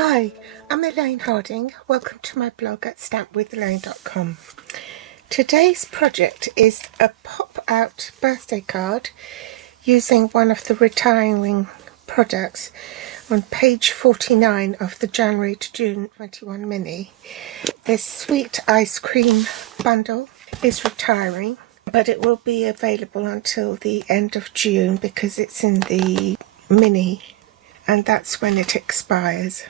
Hi, I'm Elaine Harding. Welcome to my blog at stampwithelaine.com. Today's project is a pop-out birthday card using one of the retiring products on page 49 of the January to June 21 mini. This sweet ice cream bundle is retiring, but it will be available until the end of June because it's in the mini, and that's when it expires.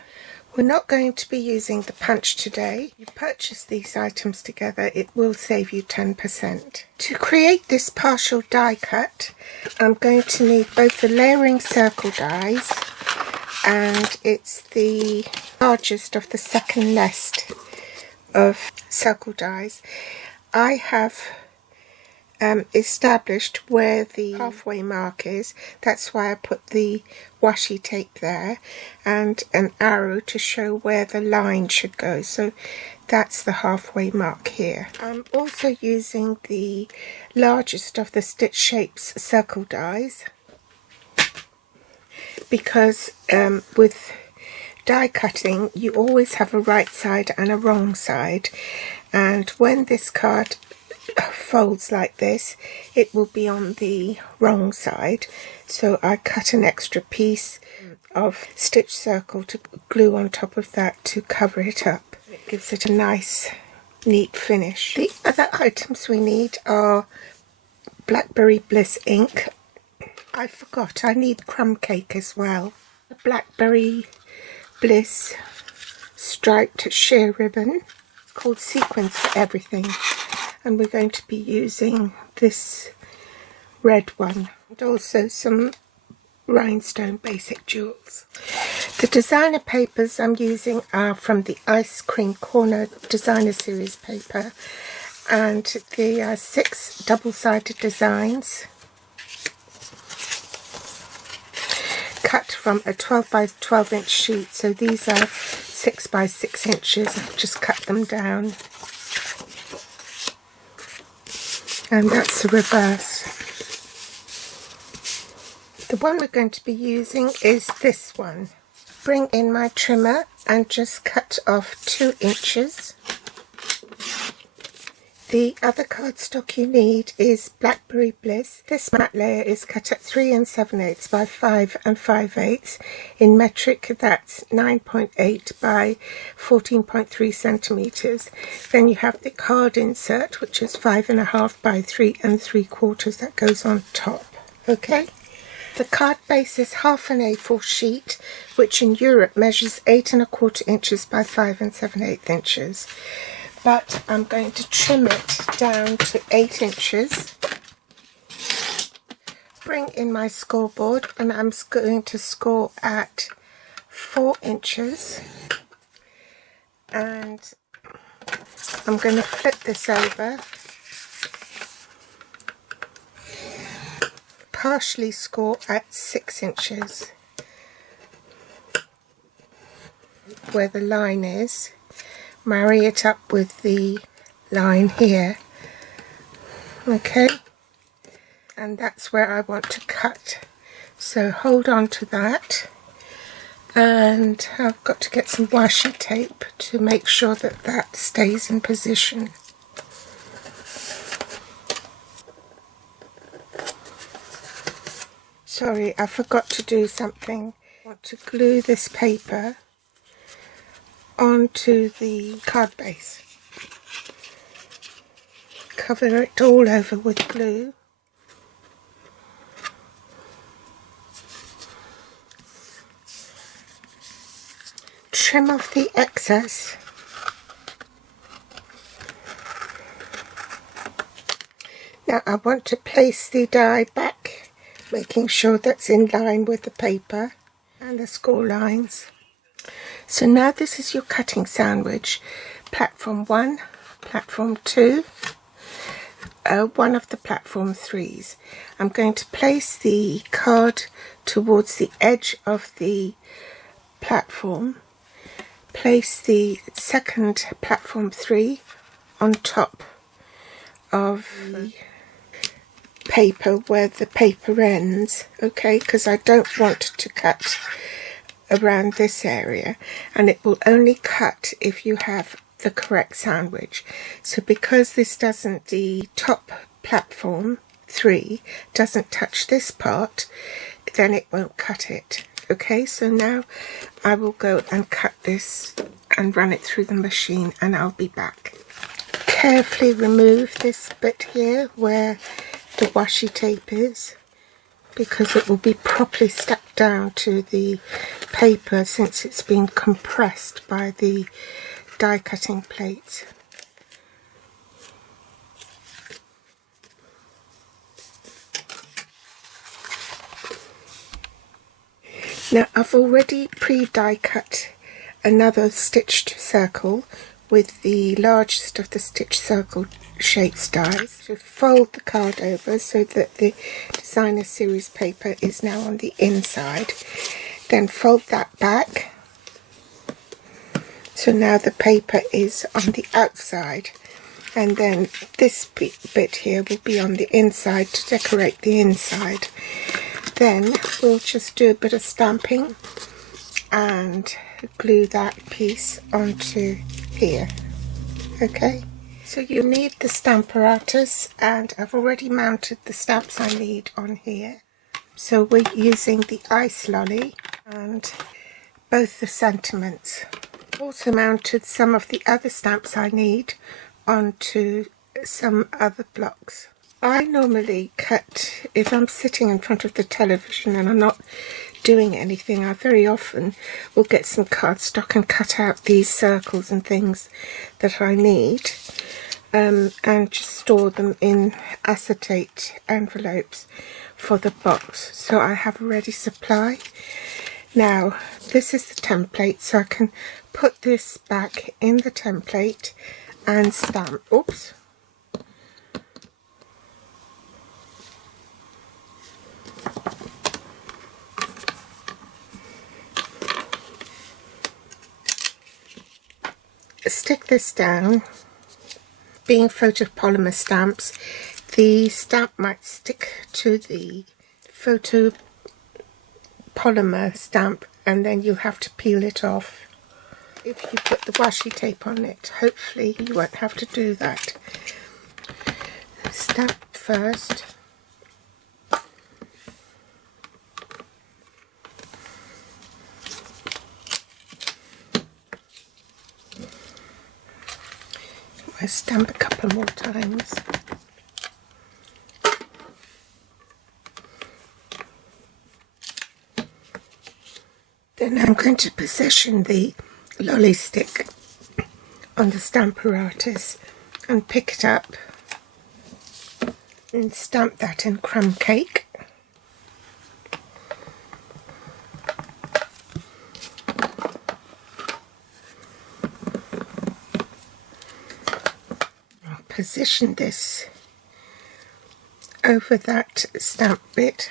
We're not going to be using the punch today. You purchase these items together, it will save you 10%. To create this partial die cut, I'm going to need both the layering circle dies, and it's the largest of the second nest of circle dies. I have established where the halfway mark is. That's why I put the washi tape there and an arrow to show where the line should go. So that's the halfway mark here. I'm also using the largest of the Stitch Shapes circle dies because with die cutting you always have a right side and a wrong side, and when this card folds like this it will be on the wrong side, so I cut an extra piece of stitch circle to glue on top of that to cover it up. It gives it a nice neat finish. The other items we need are Blackberry Bliss ink. I forgot I need crumb cake as well. The Blackberry Bliss striped sheer ribbon. It's called Sequins for Everything, and we're going to be using this red one, and also some rhinestone basic jewels. The designer papers I'm using are from the Ice Cream Corner Designer Series paper, and they are 6 double-sided designs cut from a 12 by 12 inch sheet. So these are 6 by 6 inches. I've just cut them down. And that's the reverse. The one we're going to be using is this one. Bring in my trimmer and just cut off 2 inches. The other cardstock you need is Blackberry Bliss. This matte layer is cut at 3 7/8 by 5 5/8. In metric, that's 9.8 by 14.3 centimeters. Then you have the card insert, which is 5.5 by 3 3/4. That goes on top. Okay. The card base is half an A4 sheet, which in Europe measures 8 1/4 inches by 5 7/8 inches. But I'm going to trim it down to 8 inches. Bring in my scoreboard, and I'm going to score at 4 inches. And I'm going to flip this over, partially score at 6 inches where the line is. Marry it up with the line here, okay, and that's where I want to cut, so hold on to that, and I've got to get some washi tape to make sure that that stays in position. Sorry, I forgot to do something. I want to glue this paper onto the card base. Cover it all over with glue. Trim off the excess. Now I want to place the die back, making sure that's in line with the paper and the score lines. So now this is your cutting sandwich. Platform 1, platform 2, one of the platform 3s. I'm going to place the card towards the edge of the platform. Place the second platform 3 on top of the paper where the paper ends, okay, because I don't want to cut around this area, and it will only cut if you have the correct sandwich. So because this doesn't, the top platform 3 doesn't touch this part, then it won't cut it. Okay, so now I will go and cut this and run it through the machine, and I'll be back. Carefully remove this bit here where the washi tape is, because it will be properly stuck down to the paper since it's been compressed by the die cutting plates. Now I've already pre-die cut another stitched circle with the largest of the stitched circle shapes dies to fold the card over so that the designer series paper is now on the inside. Then fold that back, so now the paper is on the outside, and then this bit here will be on the inside to decorate the inside. Then we'll just do a bit of stamping and glue that piece onto here. Okay, so you need the Stamparatus, and I've already mounted the stamps I need on here. So we're using the Ice Lolly and both the sentiments. Also mounted some of the other stamps I need onto some other blocks. I normally cut, if I'm sitting in front of the television and I'm not doing anything, I very often will get some cardstock and cut out these circles and things that I need, and just store them in acetate envelopes for the box, so I have a ready supply. Now this is the template, so I can put this back in the template and stamp. Oops. Stick this down. Being photopolymer stamps, the stamp might stick to the photopolymer stamp, and then you have to peel it off. If you put the washi tape on it, hopefully you won't have to do that. Stamp first. I'll stamp a couple more times. Then I'm going to position the lolly stick on the Stamparatus and pick it up and stamp that in crumb cake. Position this over that stamp bit,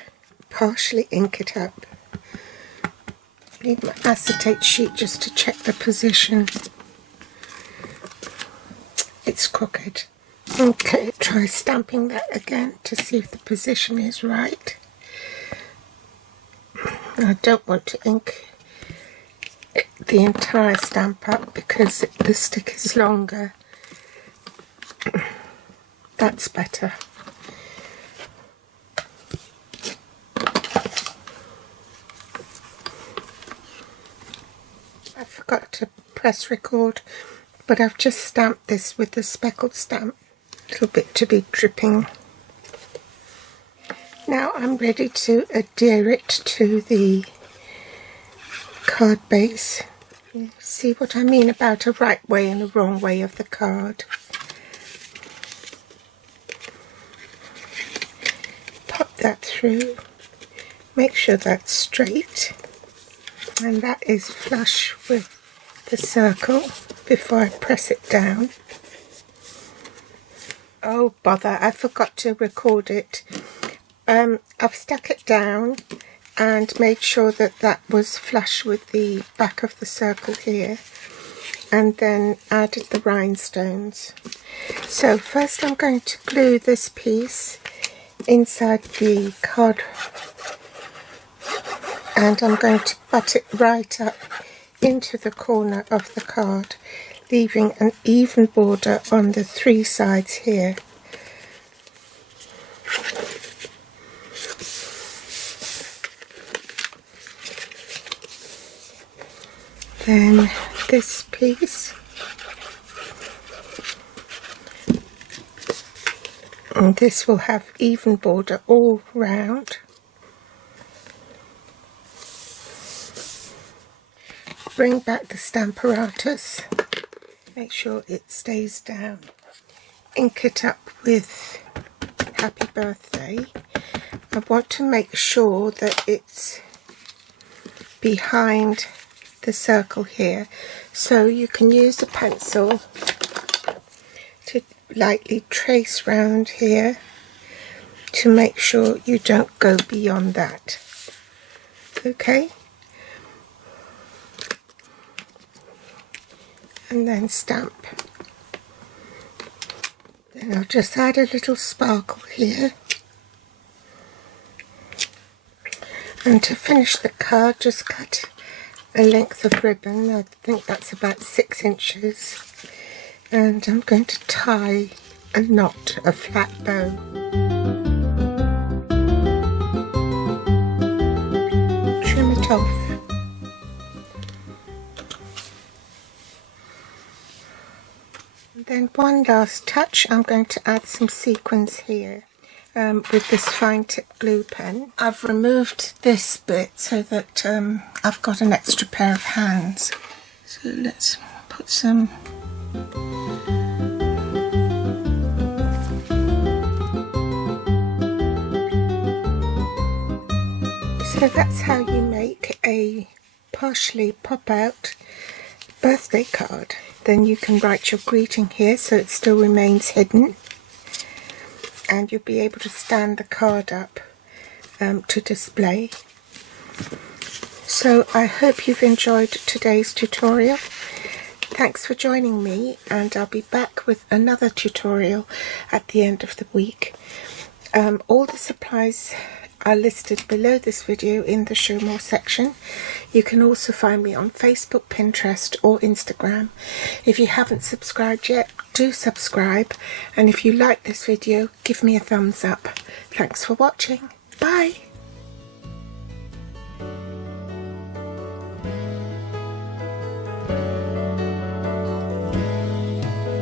partially ink it up. Need my acetate sheet just to check the position. It's crooked. Okay, try stamping that again to see if the position is right. I don't want to ink the entire stamp up because the stick is longer. That's better. I forgot to press record, but I've just stamped this with the speckled stamp. A little bit to be dripping. Now I'm ready to adhere it to the card base. You see what I mean about a right way and a wrong way of the card. That through, make sure that's straight and that is flush with the circle before I press it down. Oh bother, I forgot to record it. I've stuck it down and made sure that that was flush with the back of the circle here, and then added the rhinestones. So first I'm going to glue this piece inside the card and I'm going to butt it right up into the corner of the card, leaving an even border on the 3 sides here. Then this piece, and this will have even border all round. Bring back the Stamparatus, make sure it stays down, ink it up with Happy Birthday. I want to make sure that it's behind the circle here, so you can use a pencil to lightly trace round here to make sure you don't go beyond that. Okay, and then stamp. Then I'll just add a little sparkle here, and to finish the card just cut a length of ribbon. I think that's about 6 inches, and I'm going to tie a knot, a flat bow. Trim it off. And then one last touch, I'm going to add some sequins here. With this fine tip glue pen. I've removed this bit so that I've got an extra pair of hands. So let's put some. So that's how you make a partially pop out birthday card. Then you can write your greeting here so it still remains hidden, and you'll be able to stand the card up to display. So I hope you've enjoyed today's tutorial. Thanks for joining me, and I'll be back with another tutorial at the end of the week. All the supplies are listed below this video in the Show More section. You can also find me on Facebook, Pinterest or Instagram. If you haven't subscribed yet, do subscribe, and if you like this video, give me a thumbs up. Thanks for watching. Bye!